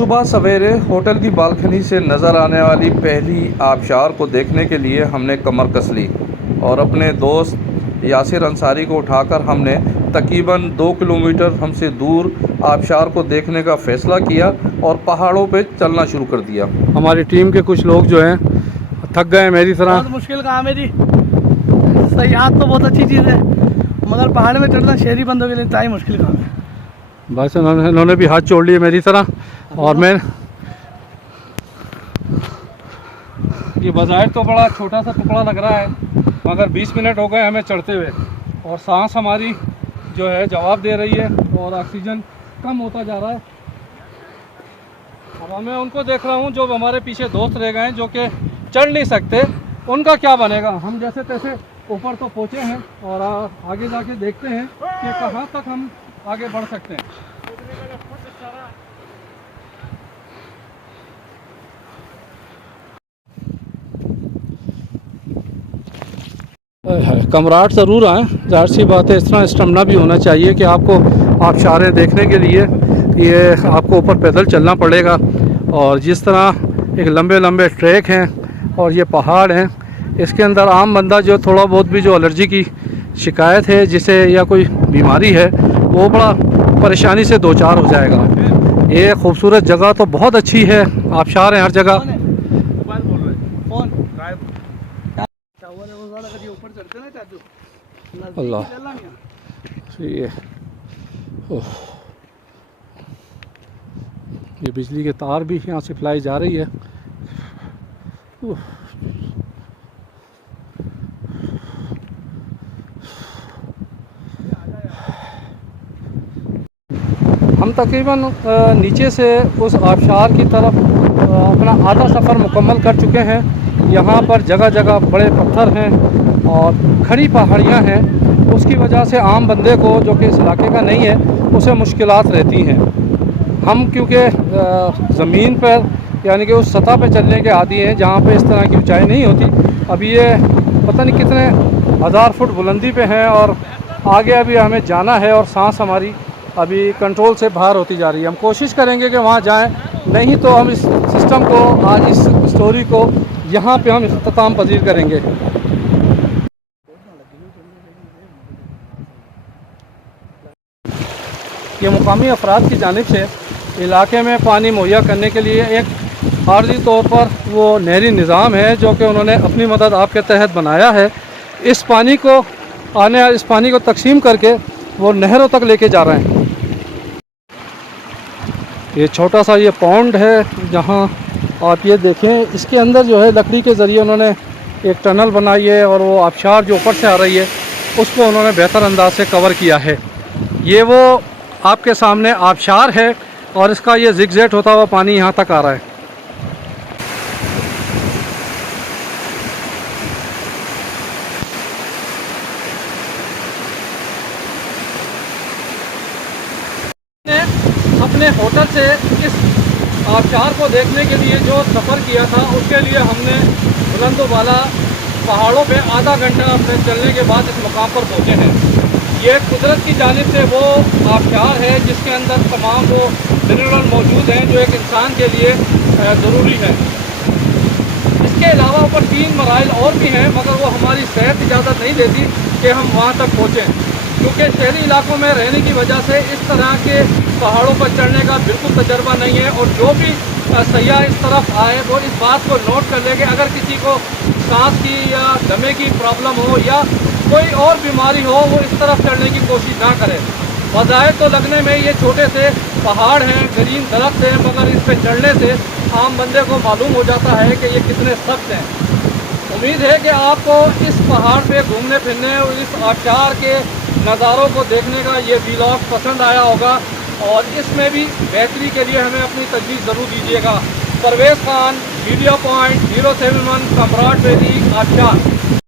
सुबह सवेरे होटल की बालकनी से नज़र आने वाली पहली आबशार को देखने के लिए हमने कमर कस ली और अपने दोस्त यासिर अंसारी को उठाकर हमने तकरीबन 2 किलोमीटर हमसे दूर आबशार को देखने का फ़ैसला किया और पहाड़ों पे चलना शुरू कर दिया। हमारी टीम के कुछ लोग जो हैं थक गए हैं मेरी तरह। बहुत मुश्किल काम है जी। सयाहत तो बहुत अच्छी चीज़ है मगर पहाड़ में चढ़ना शहरी बंदों के लिए इंतहाई मुश्किल काम है। बस इन्होंने भी हाथ जोड़ लिए मेरी तरह और मैं ये बाज़ार तो बड़ा छोटा सा टुकड़ा लग रहा है मगर 20 मिनट हो गए हमें चढ़ते हुए और सांस हमारी जो है जवाब दे रही है और ऑक्सीजन कम होता जा रहा है। अब मैं उनको देख रहा हूँ जो हमारे पीछे दोस्त रह गए हैं जो कि चढ़ नहीं सकते, उनका क्या बनेगा। हम जैसे तैसे ऊपर तो पहुँचे हैं और आगे जाके देखते हैं कि कहाँ तक हम आगे बढ़ सकते हैं। कमराट ज़रूर आएँ, ज़ाहिर सी बात है इस तरह स्टैमिना भी होना चाहिए कि आपको आबशारें देखने के लिए ये आपको ऊपर पैदल चलना पड़ेगा और जिस तरह एक लंबे लंबे ट्रैक हैं और ये पहाड़ हैं, इसके अंदर आम बंदा जो थोड़ा बहुत भी जो एलर्जी की शिकायत है जिसे या कोई बीमारी है वो बड़ा परेशानी से दो चार हो जाएगा। ये खूबसूरत जगह तो बहुत अच्छी है, आबशार हैं हर जगह। अल्लाह ये बिजली के तार भी यहाँ से फैलाई जा रही है। हम तकरीबन नीचे से उस आबशार की तरफ अपना आधा सफ़र मुकम्मल कर चुके हैं। यहाँ पर जगह जगह बड़े पत्थर हैं और खड़ी पहाड़ियाँ हैं, उसकी वजह से आम बंदे को जो कि इस इलाके का नहीं है उसे मुश्किलात रहती हैं। हम क्योंकि ज़मीन पर यानी कि उस सतह पर चलने के आदी हैं जहाँ पे इस तरह की ऊंचाई नहीं होती। अभी ये पता नहीं कितने हज़ार फुट बुलंदी पे हैं और आगे अभी हमें जाना है और सांस हमारी अभी कंट्रोल से बाहर होती जा रही है। हम कोशिश करेंगे कि वहाँ जाएं, नहीं तो हम इस सिस्टम को आज इस स्टोरी को यहाँ पे हम इख्तिताम पजीर करेंगे। ये मुकामी अफराद की जानिब से इलाके में पानी मुहैया करने के लिए एक आर्जी तौर पर वो नहरी निज़ाम है जो कि उन्होंने अपनी मदद आपके तहत बनाया है। इस पानी को तकसीम करके वो नहरों तक लेके जा रहे हैं। ये छोटा सा ये पॉन्ड है जहाँ आप ये देखें, इसके अंदर जो है लकड़ी के ज़रिए उन्होंने एक टनल बनाई है और वो आबशार जो ऊपर से आ रही है उसको उन्होंने बेहतर अंदाज से कवर किया है। ये वो आपके सामने आबशार है और इसका ये ज़िगज़ैग होता हुआ पानी यहाँ तक आ रहा है। अपने होटल से इस आबशार को देखने के लिए जो सफ़र किया था उसके लिए हमने बुलंदोबाला पहाड़ों पे आधा घंटा अपने चलने के बाद इस मुकाम पर पहुँचे हैं। ये कुदरत की जानिब से वो आबशार है जिसके अंदर तमाम वो मिनरल मौजूद हैं जो एक इंसान के लिए ज़रूरी है। इसके अलावा ऊपर 3 मराइल और भी हैं मगर वो हमारी सेहत इजाज़त नहीं देती कि हम वहाँ तक पहुँचें, क्योंकि शहरी इलाकों में रहने की वजह से इस तरह के पहाड़ों पर चढ़ने का बिल्कुल तजर्बा नहीं है। और जो भी सयाह इस तरफ आए वो इस बात को नोट कर ले कि अगर किसी को सांस की या दमे की प्रॉब्लम हो या कोई और बीमारी हो वो इस तरफ चढ़ने की कोशिश ना करे। बज़ाहिर तो लगने में ये छोटे से पहाड़ हैं, ग्रीन दरख्त हैं, मगर इस पर चढ़ने से आम बंदे को मालूम हो जाता है कि ये कितने सख्त हैं। उम्मीद है कि आपको इस पहाड़ पे घूमने फिरने और इस आबशार के नज़ारों को देखने का ये व्लॉग पसंद आया होगा और इसमें भी बेहतरी के लिए हमें अपनी तजवीज़ ज़रूर दीजिएगा। Parvez Khan, video point 071 Kumrat valley आबशार।